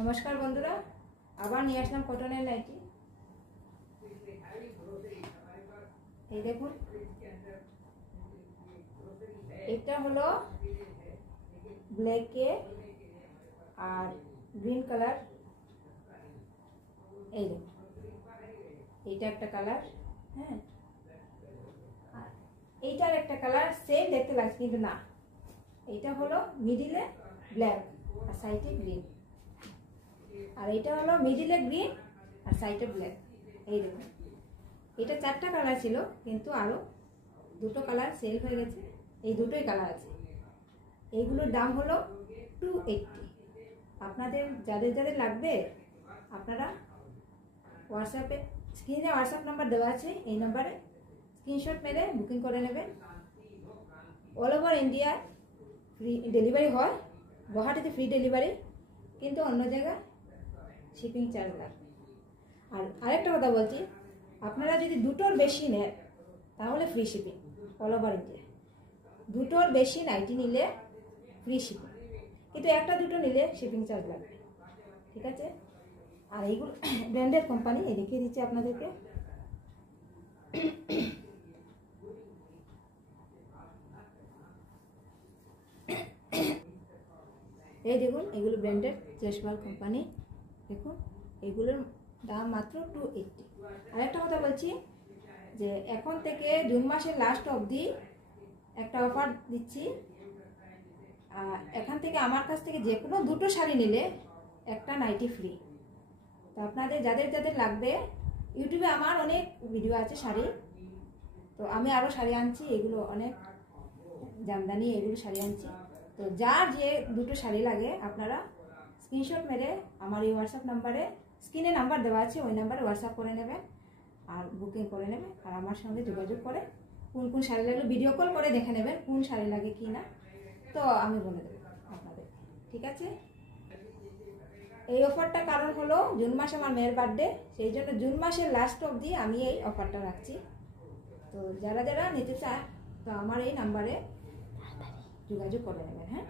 নমস্কার বন্ধুরা, আবার নিয়ে আসলাম কটনের নাইটি। এই দেখুন, এটা হলো ব্ল্যাকে আর গ্রিন কালার। এই দেখুন, এইটা একটা কালার, হ্যাঁ, আর এইটার একটা কালার সেম দেখতে লাগছে কিন্তু না, এইটা হলো মিডিলে ব্ল্যাক আর সাইডে গ্রিন, আর এটা হলো মিডিলে গ্রিন আর সাইডে ব্ল্যাক। এই দেখুন, এটা 4টা কালার ছিল কিন্তু আরও 2টো কালার সেল হয়ে গেছে। এই দুটোই কালার আছে। এইগুলোর দাম হলো 280। আপনাদের যাদের যাদের লাগবে আপনারা হোয়াটসঅ্যাপে, স্ক্রিনে হোয়াটসঅ্যাপ নাম্বার দেওয়া আছে, এই নাম্বারে স্ক্রিনশট মেরে বুকিং করে নেবেন। All over India free delivery হয়। গুয়াহাটিতে ফ্রি ডেলিভারি, কিন্তু অন্য জায়গায় শিপিং চার্জ লাগবে। আর আরেকটা কথা বলছি, আপনারা যদি 2টোর বেশি নেন তাহলে free shipping all over India. 2টোর বেশি নাইটি নিলে ফ্রি শিপিং, কিন্তু 1-2টো নিলে শিপিং চার্জ লাগবে, ঠিক আছে? আর এইগুলো ব্র্যান্ডেড কোম্পানি, এই দেখিয়ে দিচ্ছি আপনাদেরকে। এই দেখুন, এগুলো ব্র্যান্ডেড চেসওয়াল কোম্পানি। দেখুন, এগুলোর দাম মাত্র 280। আরেকটা কথা বলছি যে এখন থেকে জুন মাসের লাস্ট অবধি একটা অফার দিচ্ছি। এখান থেকে আমার কাছ থেকে যে কোনো 2টো শাড়ি নিলে একটা নাইটি ফ্রি। তো আপনাদের যাদের যাদের লাগবে, ইউটিউবে আমার অনেক ভিডিও আছে শাড়ি, তো আমি আরও শাড়ি আনছি, এগুলো অনেক জামদানি, এগুলো শাড়ি আনছি। তো যার যে 2টো শাড়ি লাগে আপনারা স্ক্রিনশট মেরে আমার এই হোয়াটসঅ্যাপ নাম্বারে, স্ক্রিনে নাম্বার দেওয়া আছে, ওই নাম্বারে হোয়াটসঅ্যাপ করে নেবেন আর বুকিং করে নেবেন। আর আমার সঙ্গে যোগাযোগ করে কোন কোন শাড়ি লাগলে ভিডিও কল করে দেখে নেবেন কোন শাড়ি লাগে কি না, তো আমি বলে দেবো আপনাদের, ঠিক আছে? এই অফারটা কারণ হলো জুন মাস আমার মেয়ের বার্থডে, সেই জন্য জুন মাসের লাস্ট অবধি আমি এই অফারটা রাখছি। তো যারা যারা নিতে চায় তো আমার এই নাম্বারে যোগাযোগ করে নেবেন, হ্যাঁ।